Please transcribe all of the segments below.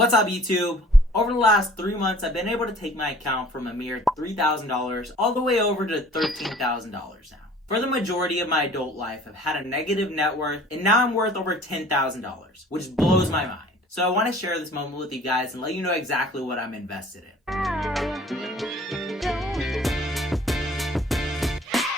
What's up, YouTube? Over the last 3 months, I've been able to take my account from a mere $3,000 all the way over to $13,000 now. For the majority of my adult life, I've had a negative net worth, and now I'm worth over $10,000, which blows my mind. So I want to share this moment with you guys and let you know exactly what I'm invested in.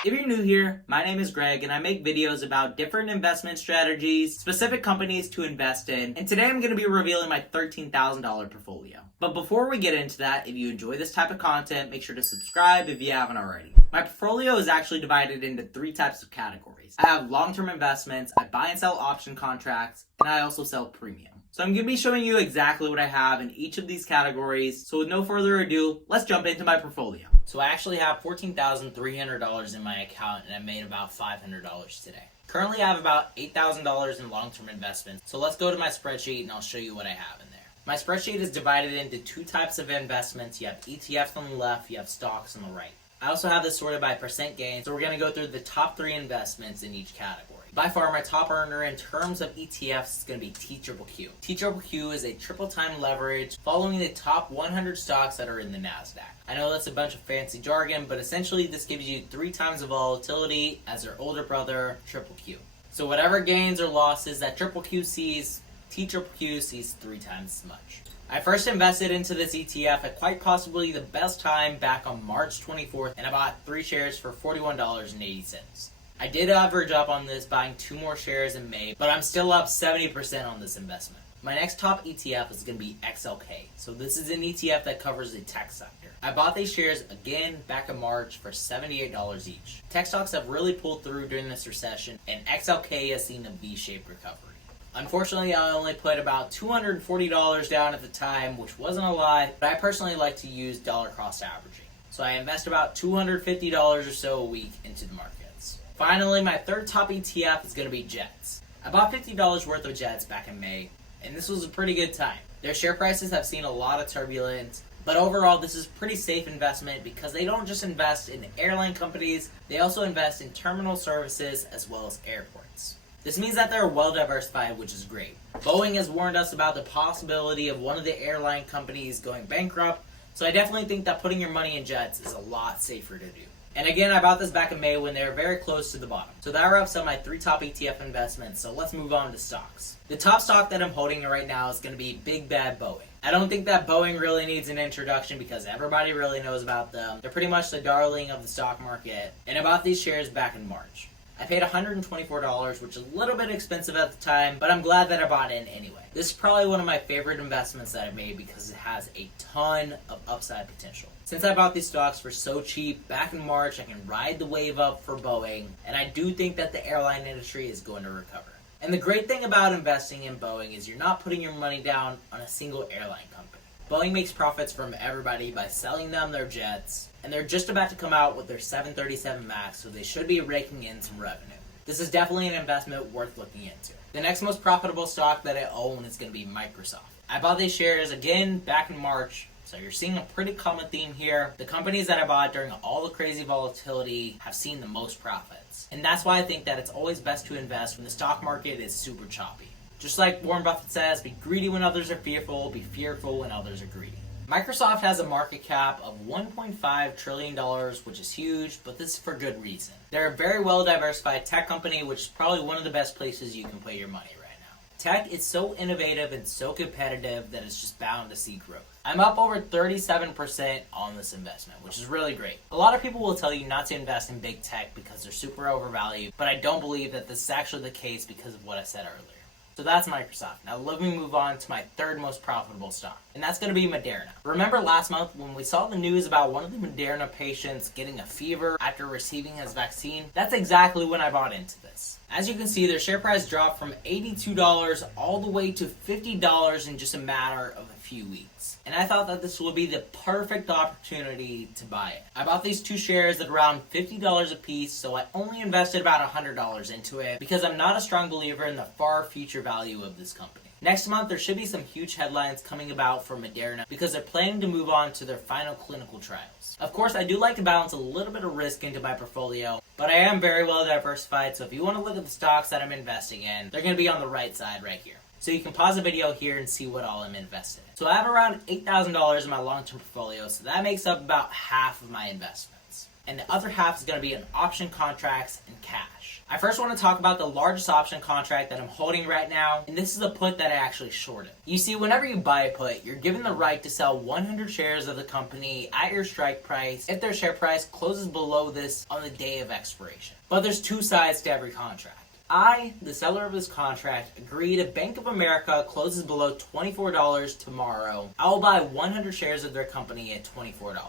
If you're new here, my name is Greg and I make videos about different investment strategies, specific companies to invest in, and today I'm going to be revealing my $13,000 portfolio. But before we get into that, if you enjoy this type of content, make sure to subscribe if you haven't already. My portfolio is actually divided into 3 types of categories. I have long-term investments, I buy and sell option contracts, and I also sell premium. So I'm going to be showing you exactly what I have in each of these categories. So with no further ado, let's jump into my portfolio. So I actually have $14,300 in my account and I made about $500 today. Currently I have about $8,000 in long-term investments. So let's go to my spreadsheet and I'll show you what I have in there. My spreadsheet is divided into 2 types of investments. You have ETFs on the left, you have stocks on the right. I also have this sorted by percent gain, so we're going to go through the top 3 investments in each category. By far, my top earner in terms of ETFs is going to be TQQQ. TQQQ is a triple time leverage following the top 100 stocks that are in the NASDAQ. I know that's a bunch of fancy jargon, but essentially this gives you 3 times the volatility as their older brother, QQQ. So whatever gains or losses that QQQ sees, TQQQ sees 3 times as much. I first invested into this ETF at quite possibly the best time back on March 24th, and I bought 3 shares for $41.80. I did average up on this, buying 2 more shares in May, but I'm still up 70% on this investment. My next top ETF is going to be XLK. So this is an ETF that covers the tech sector. I bought these shares again back in March for $78 each. Tech stocks have really pulled through during this recession, and XLK has seen a V-shaped recovery. Unfortunately, I only put about $240 down at the time, which wasn't a lot, but I personally like to use dollar cost averaging. So I invest about $250 or so a week into the markets. Finally, my third top ETF is going to be Jets. I bought $50 worth of Jets back in May, and this was a pretty good time. Their share prices have seen a lot of turbulence, but overall this is a pretty safe investment because they don't just invest in airline companies, they also invest in terminal services as well as airports. This means that they're well diversified, which is great. Boeing has warned us about the possibility of one of the airline companies going bankrupt, so I definitely think that putting your money in Jets is a lot safer to do. And again, I bought this back in May when they were very close to the bottom. So that wraps up my 3 top ETF investments, so let's move on to stocks. The top stock that I'm holding right now is going to be Big Bad Boeing. I don't think that Boeing really needs an introduction because everybody really knows about them. They're pretty much the darling of the stock market, and I bought these shares back in March. I paid $124, which is a little bit expensive at the time, but I'm glad that I bought in anyway. This is probably one of my favorite investments that I've made because it has a ton of upside potential. Since I bought these stocks for so cheap back in March, I can ride the wave up for Boeing, and I do think that the airline industry is going to recover. And the great thing about investing in Boeing is you're not putting your money down on a single airline company. Boeing makes profits from everybody by selling them their jets, and they're just about to come out with their 737 MAX, so they should be raking in some revenue. This is definitely an investment worth looking into. The next most profitable stock that I own is going to be Microsoft. I bought these shares again back in March, so you're seeing a pretty common theme here. The companies that I bought during all the crazy volatility have seen the most profits. And that's why I think that it's always best to invest when the stock market is super choppy. Just like Warren Buffett says, be greedy when others are fearful, be fearful when others are greedy. Microsoft has a market cap of $1.5 trillion, which is huge, but this is for good reason. They're a very well-diversified tech company, which is probably one of the best places you can put your money right now. Tech is so innovative and so competitive that it's just bound to see growth. I'm up over 37% on this investment, which is really great. A lot of people will tell you not to invest in big tech because they're super overvalued, but I don't believe that this is actually the case because of what I said earlier. So that's Microsoft. Now let me move on to my third most profitable stock, and that's going to be Moderna. Remember last month when we saw the news about one of the Moderna patients getting a fever after receiving his vaccine? That's exactly when I bought into this. As you can see, their share price dropped from $82 all the way to $50 in just a matter of a few weeks. And I thought that this would be the perfect opportunity to buy it. I bought these 2 shares at around $50 a piece, so I only invested about $100 into it because I'm not a strong believer in the far future value of this company. Next month, there should be some huge headlines coming about for Moderna because they're planning to move on to their final clinical trials. Of course, I do like to balance a little bit of risk into my portfolio, but I am very well diversified, so if you want to look at the stocks that I'm investing in, they're going to be on the right side right here. So you can pause the video here and see what all I'm invested in. So I have around $8,000 in my long-term portfolio, so that makes up about half of my investments. And the other half is going to be in option contracts and cash. I first want to talk about the largest option contract that I'm holding right now, and this is a put that I actually shorted. You see, whenever you buy a put, you're given the right to sell 100 shares of the company at your strike price if their share price closes below this on the day of expiration. But there's two sides to every contract. I, the seller of this contract, agreed if Bank of America closes below $24 tomorrow, I will buy 100 shares of their company at $24.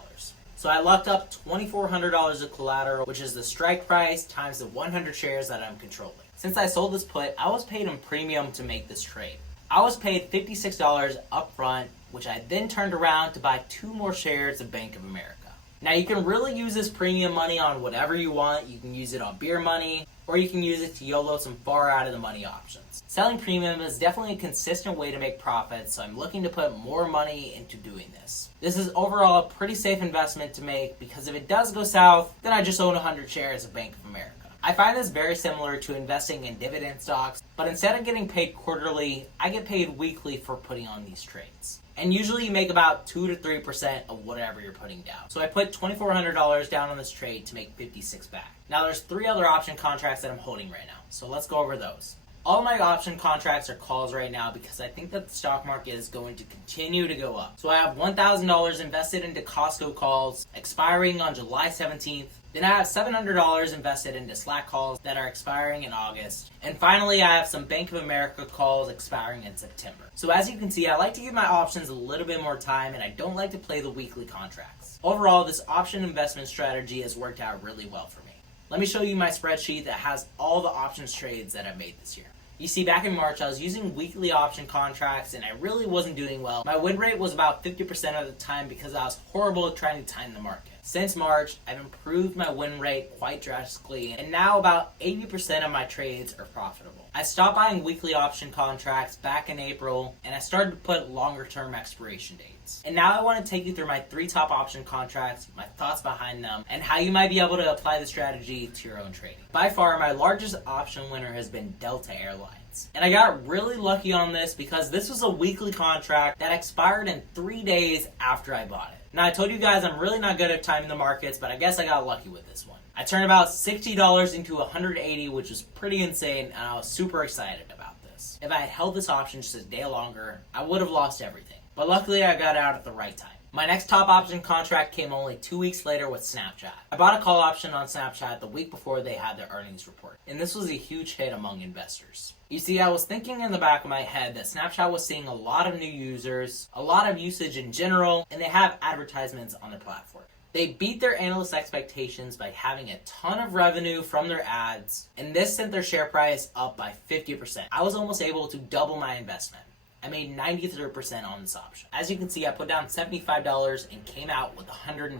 So I locked up $2,400 of collateral, which is the strike price times the 100 shares that I'm controlling. Since I sold this put, I was paid in premium to make this trade. I was paid $56 upfront, which I then turned around to buy 2 more shares of Bank of America. Now you can really use this premium money on whatever you want. You can use it on beer money, or you can use it to YOLO some far out of the money options. Selling premium is definitely a consistent way to make profits, so I'm looking to put more money into doing this. This is overall a pretty safe investment to make because if it does go south, then I just own 100 shares of Bank of America. I find this very similar to investing in dividend stocks, but instead of getting paid quarterly, I get paid weekly for putting on these trades. And usually you make about 2 to 3% of whatever you're putting down. So I put $2,400 down on this trade to make $56 back. Now there's 3 other option contracts that I'm holding right now, so let's go over those. All my option contracts are calls right now because I think that the stock market is going to continue to go up. So I have $1,000 invested into Costco calls expiring on July 17th. Then I have $700 invested into Slack calls that are expiring in August. And finally, I have some Bank of America calls expiring in September. So as you can see, I like to give my options a little bit more time and I don't like to play the weekly contracts. Overall, this option investment strategy has worked out really well for me. Let me show you my spreadsheet that has all the options trades that I've made this year. You see, back in March, I was using weekly option contracts and I really wasn't doing well. My win rate was about 50% of the time because I was horrible at trying to time the market. Since March, I've improved my win rate quite drastically, and now about 80% of my trades are profitable. I stopped buying weekly option contracts back in April, and I started to put longer term expiration dates. And now I want to take you through my 3 top option contracts, my thoughts behind them, and how you might be able to apply the strategy to your own trading. By far, my largest option winner has been Delta Airlines. And I got really lucky on this because this was a weekly contract that expired in 3 days after I bought it. Now, I told you guys I'm really not good at timing the markets, but I guess I got lucky with this one. I turned about $60 into $180, which was pretty insane, and I was super excited about this. If I had held this option just a day longer, I would have lost everything. But luckily, I got out at the right time. My next top option contract came only 2 weeks later with Snapchat. I bought a call option on Snapchat the week before they had their earnings report, and this was a huge hit among investors. You see, I was thinking in the back of my head that Snapchat was seeing a lot of new users, a lot of usage in general, and they have advertisements on their platform. They beat their analyst expectations by having a ton of revenue from their ads, and this sent their share price up by 50%. I was almost able to double my investment. I made 93% on this option. As you can see, I put down $75 and came out with $145.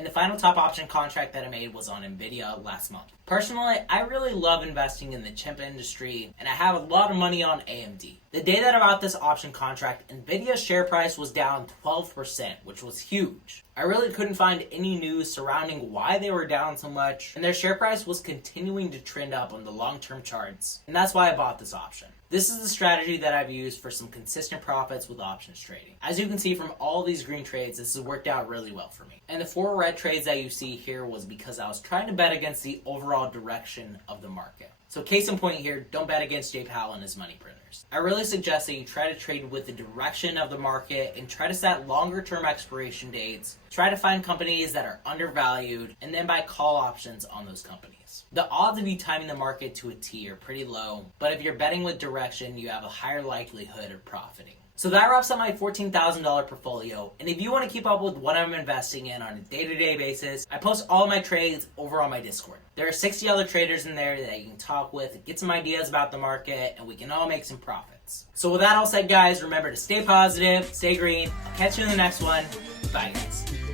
And the final top option contract that I made was on Nvidia last month. Personally, I really love investing in the chip industry, and I have a lot of money on AMD. The day that I bought this option contract, Nvidia's share price was down 12%, which was huge. I really couldn't find any news surrounding why they were down so much, and their share price was continuing to trend up on the long-term charts, and that's why I bought this option. This is the strategy that I've used for some consistent profits with options trading. As you can see from all these green trades, this has worked out really well for me. And the 4 red trades that you see here was because I was trying to bet against the overall direction of the market. So case in point here, don't bet against Jay Powell and his money printers. I really suggest that you try to trade with the direction of the market and try to set longer term expiration dates. Try to find companies that are undervalued and then buy call options on those companies. The odds of you timing the market to a T are pretty low, but if you're betting with direction, you have a higher likelihood of profiting. So that wraps up my $14,000 portfolio, and if you want to keep up with what I'm investing in on a day-to-day basis, I post all my trades over on my Discord. There are 60 other traders in there that you can talk with, get some ideas about the market, and we can all make some profits. So with that all said, guys, remember to stay positive, stay green. I'll catch you in the next one. Bye, guys.